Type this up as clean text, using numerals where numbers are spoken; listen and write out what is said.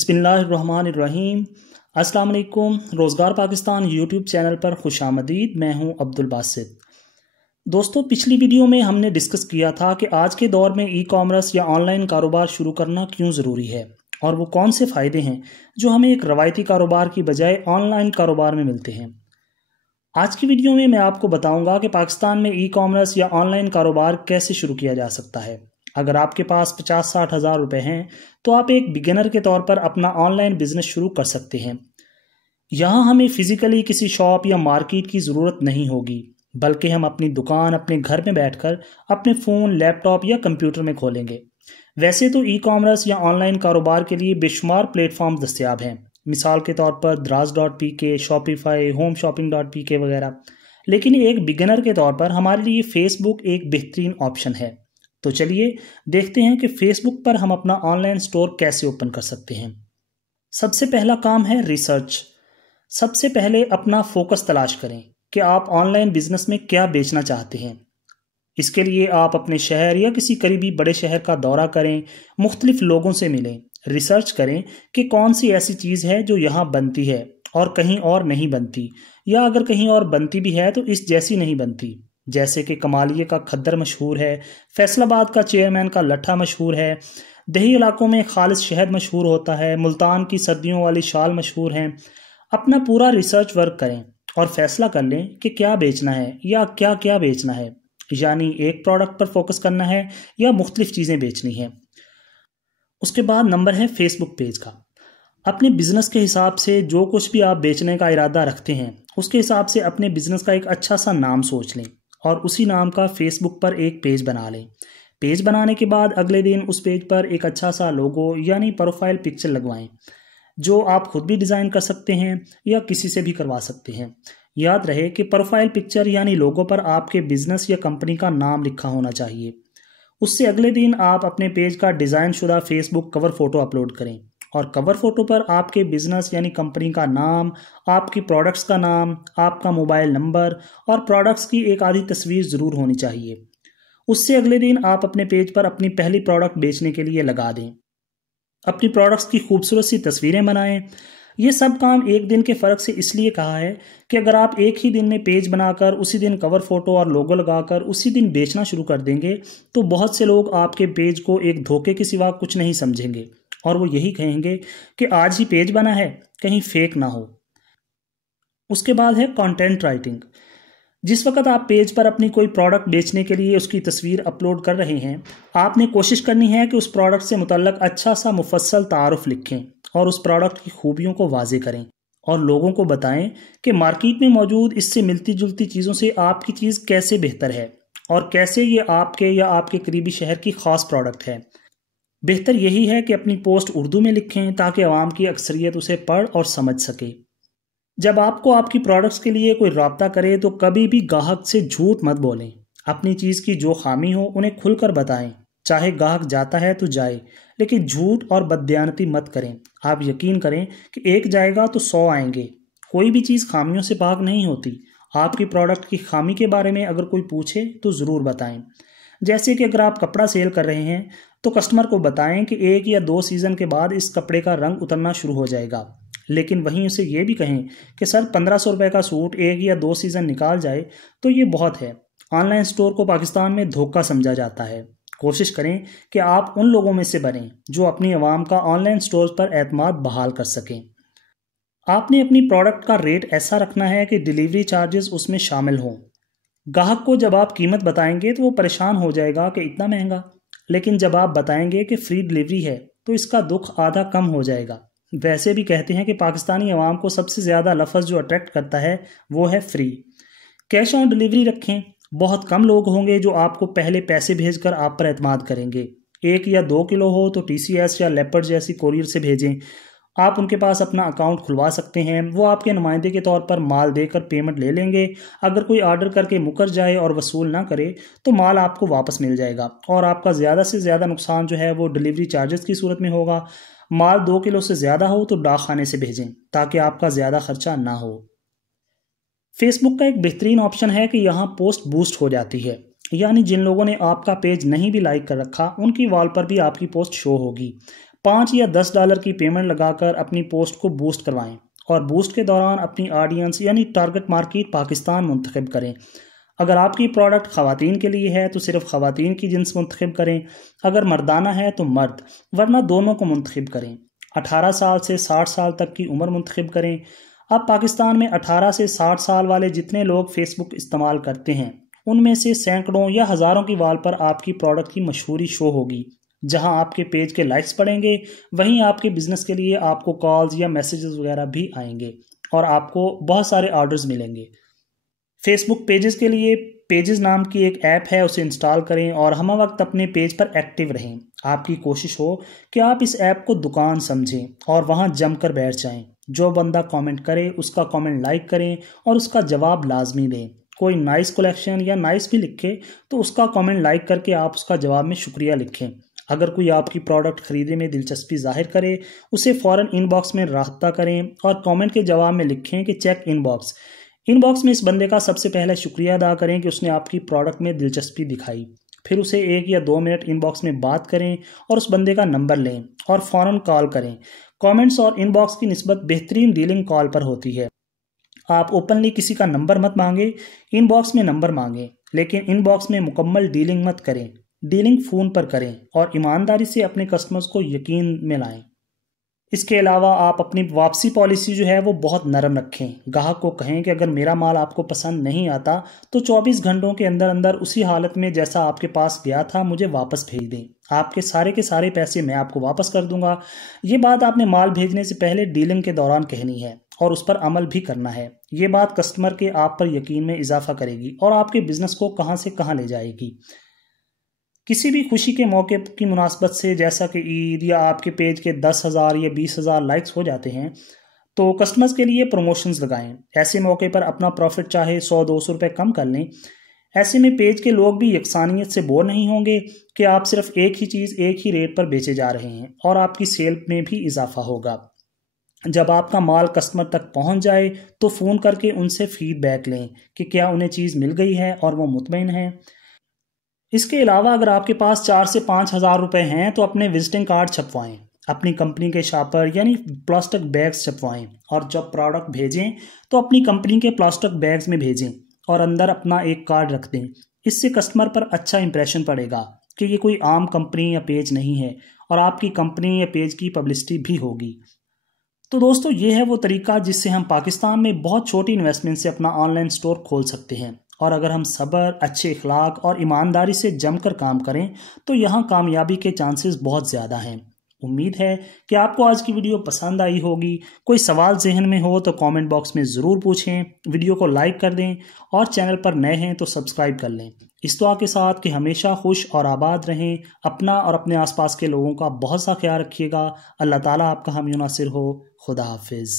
बिस्मिल्लाहिर्रहमानिर्रहीम। अस्सलाम वालेकुम। रोज़गार पाकिस्तान यूट्यूब चैनल पर खुशामदीद। मैं हूं अब्दुल बासित। दोस्तों, पिछली वीडियो में हमने डिस्कस किया था कि आज के दौर में ई कॉमर्स या ऑनलाइन कारोबार शुरू करना क्यों ज़रूरी है और वो कौन से फ़ायदे हैं जो हमें एक रवायती कारोबार की बजाय ऑनलाइन कारोबार में मिलते हैं। आज की वीडियो में मैं आपको बताऊंगा कि पाकिस्तान में ई कॉमर्स या ऑनलाइन कारोबार कैसे शुरू किया जा सकता है। अगर आपके पास 50-60 हज़ार रुपए हैं तो आप एक बिगिनर के तौर पर अपना ऑनलाइन बिजनेस शुरू कर सकते हैं। यहाँ हमें फिजिकली किसी शॉप या मार्केट की ज़रूरत नहीं होगी, बल्कि हम अपनी दुकान अपने घर में बैठकर अपने फ़ोन, लैपटॉप या कंप्यूटर में खोलेंगे। वैसे तो ई कॉमर्स या ऑनलाइन कारोबार के लिए बेशुमार प्लेटफॉर्म दस्तियाब हैं, मिसाल के तौर पर Draaz.pk, शॉपिफाई, homeshopping.pk वगैरह। लेकिन एक बिगिनर के तौर पर हमारे लिए फेसबुक एक बेहतरीन ऑप्शन है। तो चलिए देखते हैं कि फेसबुक पर हम अपना ऑनलाइन स्टोर कैसे ओपन कर सकते हैं। सबसे पहला काम है रिसर्च। सबसे पहले अपना फोकस तलाश करें कि आप ऑनलाइन बिजनेस में क्या बेचना चाहते हैं। इसके लिए आप अपने शहर या किसी करीबी बड़े शहर का दौरा करें, मुख्तलिफ लोगों से मिलें, रिसर्च करें कि कौन सी ऐसी चीज़ है जो यहाँ बनती है और कहीं और नहीं बनती, या अगर कहीं और बनती भी है तो इस जैसी नहीं बनती। जैसे कि कमालिये का खद्दर मशहूर है, फैसलाबाद का चेयरमैन का लट्ठा मशहूर है, दही इलाकों में खालिस शहद मशहूर होता है, मुल्तान की सर्दियों वाली शाल मशहूर हैं। अपना पूरा रिसर्च वर्क करें और फैसला कर लें कि क्या बेचना है या क्या क्या बेचना है, यानी एक प्रोडक्ट पर फोकस करना है या मुख्तलिफ चीज़ें बेचनी हैं। उसके बाद नंबर है फेसबुक पेज का। अपने बिजनेस के हिसाब से जो कुछ भी आप बेचने का इरादा रखते हैं उसके हिसाब से अपने बिजनेस का एक अच्छा सा नाम सोच लें और उसी नाम का फेसबुक पर एक पेज बना लें। पेज बनाने के बाद अगले दिन उस पेज पर एक अच्छा सा लोगो यानी प्रोफाइल पिक्चर लगवाएं, जो आप खुद भी डिज़ाइन कर सकते हैं या किसी से भी करवा सकते हैं। याद रहे कि प्रोफाइल पिक्चर यानी लोगो पर आपके बिजनेस या कंपनी का नाम लिखा होना चाहिए। उससे अगले दिन आप अपने पेज का डिज़ाइन शुदा फेसबुक कवर फ़ोटो अपलोड करें और कवर फ़ोटो पर आपके बिजनेस यानी कंपनी का नाम, आपकी प्रोडक्ट्स का नाम, आपका मोबाइल नंबर और प्रोडक्ट्स की एक आधी तस्वीर ज़रूर होनी चाहिए। उससे अगले दिन आप अपने पेज पर अपनी पहली प्रोडक्ट बेचने के लिए लगा दें। अपनी प्रोडक्ट्स की खूबसूरत सी तस्वीरें बनाएं। ये सब काम एक दिन के फ़र्क से इसलिए कहा है कि अगर आप एक ही दिन में पेज बनाकर उसी दिन कवर फ़ोटो और लोगो लगाकर उसी दिन बेचना शुरू कर देंगे तो बहुत से लोग आपके पेज को एक धोखे के सिवा कुछ नहीं समझेंगे और वो यही कहेंगे कि आज ही पेज बना है, कहीं फेक ना हो। उसके बाद है कंटेंट राइटिंग। जिस वक्त आप पेज पर अपनी कोई प्रोडक्ट बेचने के लिए उसकी तस्वीर अपलोड कर रहे हैं, आपने कोशिश करनी है कि उस प्रोडक्ट से मुतल्लक अच्छा सा मुफस्सल तारुफ लिखें और उस प्रोडक्ट की खूबियों को वाजे करें और लोगों को बताएं कि मार्केट में मौजूद इससे मिलती जुलती चीज़ों से आपकी चीज़ कैसे बेहतर है और कैसे ये आपके या आपके करीबी शहर की ख़ास प्रोडक्ट है। बेहतर यही है कि अपनी पोस्ट उर्दू में लिखें ताकि आवाम की अक्सरियत उसे पढ़ और समझ सके। जब आपको आपकी प्रोडक्ट्स के लिए कोई राब्ता करे तो कभी भी ग्राहक से झूठ मत बोलें। अपनी चीज़ की जो खामी हो उन्हें खुलकर बताएं। चाहे ग्राहक जाता है तो जाए, लेकिन झूठ और बददयानती मत करें। आप यकीन करें कि एक जाएगा तो 100 आएंगे। कोई भी चीज़ खामियों से पाक नहीं होती। आपकी प्रोडक्ट की खामी के बारे में अगर कोई पूछे तो ज़रूर बताएं। जैसे कि अगर आप कपड़ा सेल कर रहे हैं तो कस्टमर को बताएं कि 1 या 2 सीज़न के बाद इस कपड़े का रंग उतरना शुरू हो जाएगा, लेकिन वहीं उसे ये भी कहें कि सर 1500 रुपये का सूट 1 या 2 सीज़न निकाल जाए तो ये बहुत है। ऑनलाइन स्टोर को पाकिस्तान में धोखा समझा जाता है। कोशिश करें कि आप उन लोगों में से बनें जो अपनी आवाम का ऑनलाइन स्टोर पर एतमाद बहाल कर सकें। आपने अपनी प्रोडक्ट का रेट ऐसा रखना है कि डिलीवरी चार्जेस उसमें शामिल हों। ग्राहक को जब आप कीमत बताएंगे तो वो परेशान हो जाएगा कि इतना महंगा, लेकिन जब आप बताएंगे कि फ्री डिलीवरी है तो इसका दुख आधा कम हो जाएगा। वैसे भी कहते हैं कि पाकिस्तानी अवाम को सबसे ज़्यादा लफ्ज़ जो अट्रैक्ट करता है वो है फ्री। कैश ऑन डिलीवरी रखें। बहुत कम लोग होंगे जो आपको पहले पैसे भेजकर आप पर एतमाद करेंगे। 1 या 2 किलो हो तो TCS या लेपर्ड जैसी कोरियर से भेजें। आप उनके पास अपना अकाउंट खुलवा सकते हैं। वो आपके नुमाइंदे के तौर पर माल देकर पेमेंट ले लेंगे। अगर कोई ऑर्डर करके मुकर जाए और वसूल ना करे तो माल आपको वापस मिल जाएगा और आपका ज़्यादा से ज़्यादा नुकसान जो है वो डिलीवरी चार्जेस की सूरत में होगा। माल 2 किलो से ज़्यादा हो तो डाक खाने से भेजें ताकि आपका ज़्यादा खर्चा ना हो। फेसबुक का एक बेहतरीन ऑप्शन है कि यहाँ पोस्ट बूस्ट हो जाती है, यानी जिन लोगों ने आपका पेज नहीं भी लाइक कर रखा उनकी वॉल पर भी आपकी पोस्ट शो होगी। $5 या $10 की पेमेंट लगाकर अपनी पोस्ट को बूस्ट करवाएं और बूस्ट के दौरान अपनी ऑडियंस यानी टारगेट मार्केट पाकिस्तान मुंतखब करें। अगर आपकी प्रोडक्ट ख़वातीन के लिए है तो सिर्फ ख़वातीन की जिन्स मुंतखब करें, अगर मर्दाना है तो मर्द, वरना दोनों को मुंतखब करें। 18 साल से 60 साल तक की उम्र मुंतखब करें। अब पाकिस्तान में 18 से 60 साल वाले जितने लोग फेसबुक इस्तेमाल करते हैं उनमें से सैकड़ों या हज़ारों की वाल पर आपकी प्रोडक्ट की मशहूरी शो होगी। जहां आपके पेज के लाइक्स बढ़ेंगे वहीं आपके बिजनेस के लिए आपको कॉल्स या मैसेजेस वगैरह भी आएंगे और आपको बहुत सारे ऑर्डर्स मिलेंगे। फेसबुक पेजेस के लिए पेजेस नाम की एक ऐप है, उसे इंस्टॉल करें और हम वक्त अपने पेज पर एक्टिव रहें। आपकी कोशिश हो कि आप इस ऐप को दुकान समझें और वहां जमकर बैठ जाएं। जो बंदा कमेंट करे उसका कमेंट लाइक करें और उसका जवाब लाजमी दें। कोई नाइस कलेक्शन या नाइस भी लिखे तो उसका कमेंट लाइक करके आप उसका जवाब में शुक्रिया लिखें। अगर कोई आपकी प्रोडक्ट खरीदने में दिलचस्पी जाहिर करे उसे फ़ौरन इनबॉक्स में राब्ता करें और कमेंट के जवाब में लिखें कि चेक इनबॉक्स। इनबॉक्स में इस बंदे का सबसे पहले शुक्रिया अदा करें कि उसने आपकी प्रोडक्ट में दिलचस्पी दिखाई। फिर उसे 1 या 2 मिनट इनबॉक्स में बात करें और उस बंदे का नंबर लें और फ़ौरन कॉल करें। कमेंट्स और इनबॉक्स की निस्बत बेहतरीन डीलिंग कॉल पर होती है। आप ओपनली किसी का नंबर मत मांगे, इनबॉक्स में नंबर मांगें, लेकिन इनबॉक्स में मुकम्मल डीलिंग मत करें। डीलिंग फ़ोन पर करें और ईमानदारी से अपने कस्टमर्स को यकीन में लाएं। इसके अलावा आप अपनी वापसी पॉलिसी जो है वो बहुत नरम रखें। ग्राहक को कहें कि अगर मेरा माल आपको पसंद नहीं आता तो 24 घंटों के अंदर अंदर उसी हालत में जैसा आपके पास गया था मुझे वापस भेज दें। आपके सारे के सारे पैसे मैं आपको वापस कर दूंगा। ये बात आपने माल भेजने से पहले डीलिंग के दौरान कहनी है और उस पर अमल भी करना है। ये बात कस्टमर के आप पर यकीन में इजाफा करेगी और आपके बिजनेस को कहां से कहां ले जाएगी। किसी भी खुशी के मौके की मुनासबत से, जैसा कि ईद या आपके पेज के 10,000 या 20,000 लाइक्स हो जाते हैं, तो कस्टमर्स के लिए प्रमोशंस लगाएं। ऐसे मौके पर अपना प्रॉफिट चाहे 100-200 रुपये कम कर लें। ऐसे में पेज के लोग भी यकसानियत से बोर नहीं होंगे कि आप सिर्फ एक ही चीज़ एक ही रेट पर बेचे जा रहे हैं और आपकी सेल में भी इजाफा होगा। जब आपका माल कस्टमर तक पहुंच जाए तो फ़ोन करके उनसे फीडबैक लें कि क्या उन्हें चीज़ मिल गई है और वो मुतमईन हैं। इसके अलावा अगर आपके पास 4 से 5,000 रुपए हैं तो अपने विजिटिंग कार्ड छपवाएं, अपनी कंपनी के शापर यानी प्लास्टिक बैग्स छपवाएं और जब प्रोडक्ट भेजें तो अपनी कंपनी के प्लास्टिक बैग्स में भेजें और अंदर अपना एक कार्ड रख दें। इससे कस्टमर पर अच्छा इंप्रेशन पड़ेगा कि ये कोई आम कंपनी या पेज नहीं है और आपकी कंपनी या पेज की पब्लिसिटी भी होगी। तो दोस्तों, ये है वो तरीका जिससे हम पाकिस्तान में बहुत छोटी इन्वेस्टमेंट से अपना ऑनलाइन स्टोर खोल सकते हैं। और अगर हम सब्र, अच्छे इखलाक और ईमानदारी से जमकर काम करें तो यहाँ कामयाबी के चांसेस बहुत ज़्यादा हैं। उम्मीद है कि आपको आज की वीडियो पसंद आई होगी। कोई सवाल जहन में हो तो कमेंट बॉक्स में ज़रूर पूछें। वीडियो को लाइक कर दें और चैनल पर नए हैं तो सब्सक्राइब कर लें। इस दुआ के साथ कि हमेशा खुश और आबाद रहें। अपना और अपने आसपास के लोगों का बहुत सा ख्याल रखिएगा। अल्लाह ताला आपका हामी नासिर हो। खुदा हाफिज़।